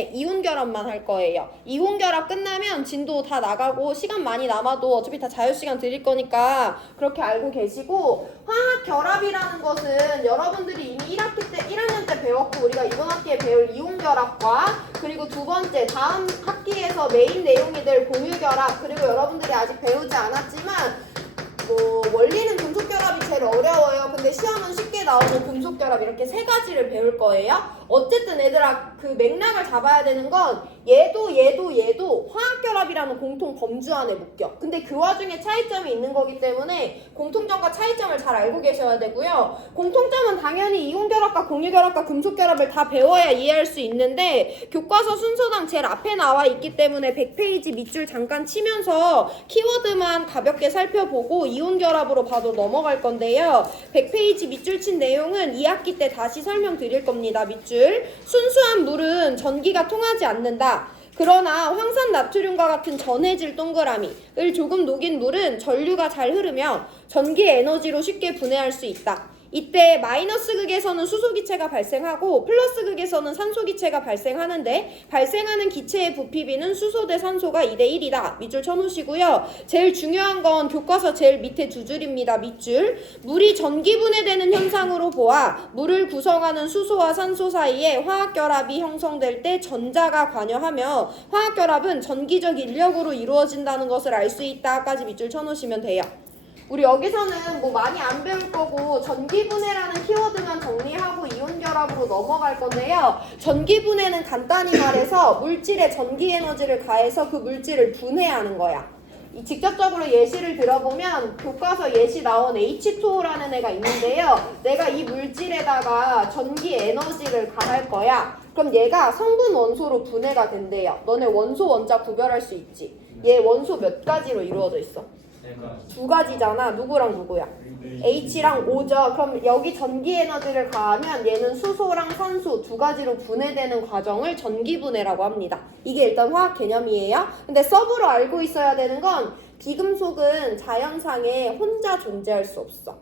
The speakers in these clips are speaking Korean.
이온 결합만 할 거예요. 이온 결합 끝나면 진도 다 나가고 시간 많이 남아도 어차피 다 자유시간 드릴 거니까 그렇게 알고 계시고, 화학 결합이라는 것은 여러분들이 이미 1학년 때 배웠고 우리가 이번 학기에 배울 이온 결합과, 그리고 두 번째 다음 학기에서 메인 내용이 될 공유 결합, 그리고 여러분들이 아직 배우지 않았지만 원리는 금속 결합이 제일 어려워요. 근데 시험은 쉽게 나오는 금속 결합, 이렇게 세 가지를 배울 거예요. 어쨌든 얘들아, 그 맥락을 잡아야 되는 건 얘도 화학 결합이라는 공통 범주 안에 묶여. 근데 그 와중에 차이점이 있는 거기 때문에 공통점과 차이점을 잘 알고 계셔야 되고요. 공통점은 당연히 이온 결합과 공유 결합과 금속 결합을 다 배워야 이해할 수 있는데, 교과서 순서당 제일 앞에 나와 있기 때문에 100페이지 밑줄 잠깐 치면서 키워드만 가볍게 살펴보고 이온 결합으로 바로 넘어갈 건데요. 100페이지 밑줄 친 내용은 2학기 때 다시 설명드릴 겁니다. 밑줄. 순수한 물은 전기가 통하지 않는다. 그러나 황산 나트륨과 같은 전해질 동그라미를 조금 녹인 물은 전류가 잘 흐르며 전기 에너지로 쉽게 분해할 수 있다. 이때 마이너스 극에서는 수소 기체가 발생하고 플러스 극에서는 산소 기체가 발생하는데, 발생하는 기체의 부피비는 수소 대 산소가 2대 1이다. 밑줄 쳐놓으시고요. 제일 중요한 건 교과서 제일 밑에 두 줄입니다. 밑줄. 물이 전기 분해되는 현상으로 보아 물을 구성하는 수소와 산소 사이에 화학결합이 형성될 때 전자가 관여하며 화학결합은 전기적 인력으로 이루어진다는 것을 알 수 있다까지 밑줄 쳐놓으시면 돼요. 우리 여기서는 뭐 많이 안 배울 거고 전기분해라는 키워드만 정리하고 이온결합으로 넘어갈 건데요. 전기분해는 간단히 말해서 물질에 전기에너지를 가해서 그 물질을 분해하는 거야. 직접적으로 예시를 들어보면 교과서 예시 나온 H2O라는 애가 있는데요. 내가 이 물질에다가 전기에너지를 가할 거야. 그럼 얘가 성분 원소로 분해가 된대요. 너네 원소 원자 구별할 수 있지? 얘 원소 몇 가지로 이루어져 있어? 두 가지잖아. 누구랑 누구야? H랑 O죠. 그럼 여기 전기 에너지를 가하면 얘는 수소랑 산소 두 가지로 분해되는 과정을 전기분해라고 합니다. 이게 일단 화학 개념이에요. 근데 서브로 알고 있어야 되는 건 비금속은 자연상에 혼자 존재할 수 없어.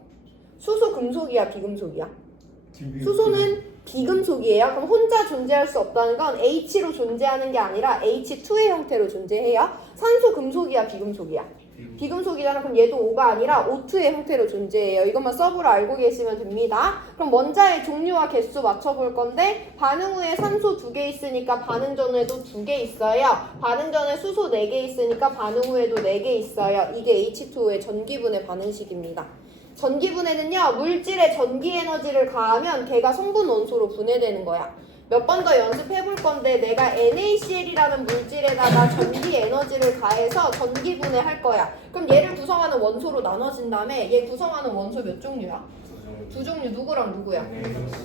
수소 금속이야, 비금속이야? 수소는 비금속이에요. 그럼 혼자 존재할 수 없다는 건 H로 존재하는 게 아니라 H2의 형태로 존재해요. 산소 금속이야, 비금속이야? 비금속이잖아. 그럼 얘도 O가 아니라 O2의 형태로 존재해요. 이것만 서브로 알고 계시면 됩니다. 그럼 원자의 종류와 개수 맞춰볼 건데, 반응 후에 산소 2개 있으니까 반응 전에도 2개 있어요. 반응 전에 수소 4개 있으니까 반응 후에도 4개 있어요. 이게 H2O의 전기분해 반응식입니다. 전기분해는요, 물질에 전기에너지를 가하면 걔가 성분 원소로 분해되는 거야. 몇 번 더 연습해 볼 건데, 내가 NaCl이라는 물질에다가 전기 에너지를 가해서 전기 분해할 거야. 그럼 얘를 구성하는 원소로 나눠진 다음에 얘 구성하는 원소 몇 종류야? 두 종류. 누구랑 누구야?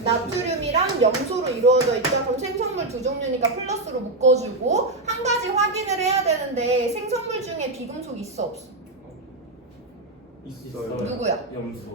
나트륨이랑 염소로 이루어져 있죠. 그럼 생성물 두 종류니까 플러스로 묶어주고, 한 가지 확인을 해야 되는데 생성물 중에 비금속 있어 없어? 있어요. 누구야?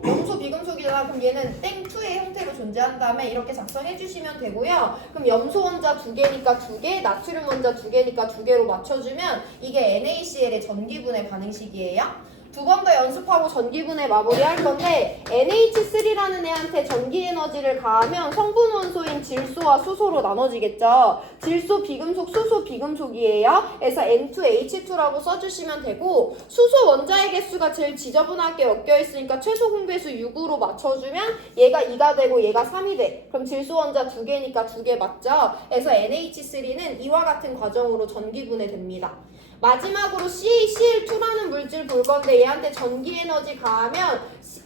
염소 비금속이잖아. 그럼 얘는 땡2의 형태로 존재한 다음에 이렇게 작성해 주시면 되고요. 그럼 염소 원자 2개니까 2개, 나트륨 원자 2개니까 2개로 맞춰주면 이게 NaCl의 전기분해 반응식이에요. 두 번 더 연습하고 전기분해 마무리할 건데, NH3라는 애한테 전기에너지를 가하면 성분 원소인 질소와 수소로 나눠지겠죠. 질소 비금속, 수소 비금속이에요. 그래서 N2H2라고 써주시면 되고, 수소 원자의 개수가 제일 지저분하게 엮여있으니까 최소 공배수 6으로 맞춰주면 얘가 2가 되고 얘가 3이 돼. 그럼 질소 원자 2개니까 2개 맞죠? 그래서 NH3는 이와 같은 과정으로 전기분해 됩니다. 마지막으로 CaCl2라는 물질 볼 건데, 얘한테 전기 에너지 가하면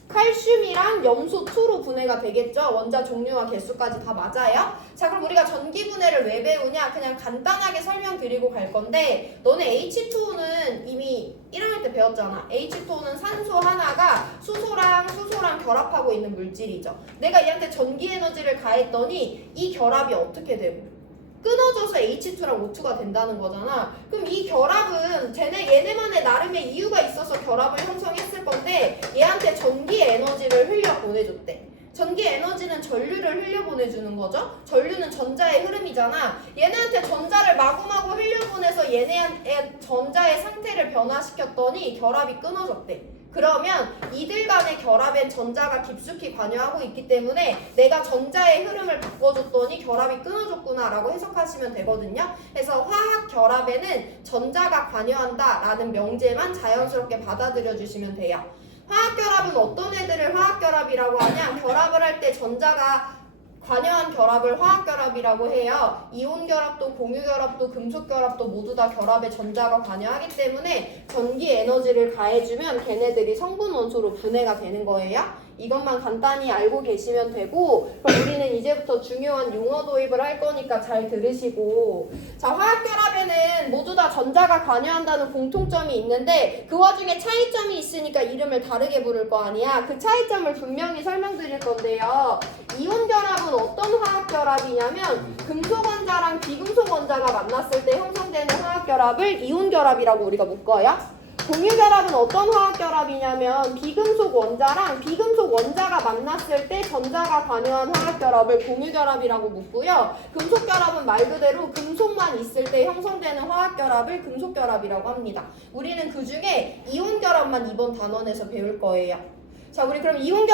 칼슘이랑 염소 2로 분해가 되겠죠. 원자 종류와 개수까지 다 맞아요. 자, 그럼 우리가 전기 분해를 왜 배우냐? 그냥 간단하게 설명드리고 갈 건데, 너네 H2O는 이미 1학년 때 배웠잖아. H2O는 산소 하나가 수소랑 결합하고 있는 물질이죠. 내가 얘한테 전기 에너지를 가했더니 이 결합이 어떻게 되고? 끊어져서 H2랑 O2가 된다는 거잖아. 그럼 이 결합은 얘네만의 나름의 이유가 있어서 결합을 형성했을 건데, 얘한테 전기 에너지를 흘려보내줬대. 전기 에너지는 전류를 흘려보내주는 거죠. 전류는 전자의 흐름이잖아. 얘네한테 전자를 마구마구 흘려보내서 얘네의 전자의 상태를 변화시켰더니 결합이 끊어졌대. 그러면 이들 간의 결합엔 전자가 깊숙이 관여하고 있기 때문에 내가 전자의 흐름을 바꿔줬더니 결합이 끊어졌구나 라고 해석하시면 되거든요. 그래서 화학 결합에는 전자가 관여한다 라는 명제만 자연스럽게 받아들여 주시면 돼요. 화학 결합은 어떤 애들을 화학 결합이라고 하냐? 결합을 할 때 전자가 관여한 결합을 화학 결합이라고 해요. 이온 결합도 공유 결합도 금속 결합도 모두 다 결합에 전자가 관여하기 때문에 전기 에너지를 가해주면 걔네들이 성분 원소로 분해가 되는 거예요. 이것만 간단히 알고 계시면 되고, 그럼 우리는 이제부터 중요한 용어 도입을 할 거니까 잘 들으시고, 자, 화학 결합에는 모두 다 전자가 관여한다는 공통점이 있는데 그 와중에 차이점이 있으니까 이름을 다르게 부를 거 아니야. 그 차이점을 분명히 설명드릴 건데요. 이온 결합은 어떤 화학 결합이냐면 금속 원자랑 비금속 원자가 만났을 때 형성되는 화학 결합을 이온 결합이라고 우리가 묶어요. 공유 결합은 어떤 화학 결합이냐면 비금속 원자랑 비금속 원자가 만났을 때 전자가 관여한 화학 결합을 공유 결합이라고 묶고요. 금속 결합은 말 그대로 금속만 있을 때 형성되는 화학 결합을 금속 결합이라고 합니다. 우리는 그 중에 이온 결합만 이번 단원에서 배울 거예요. 자, 우리 그럼 이온 결합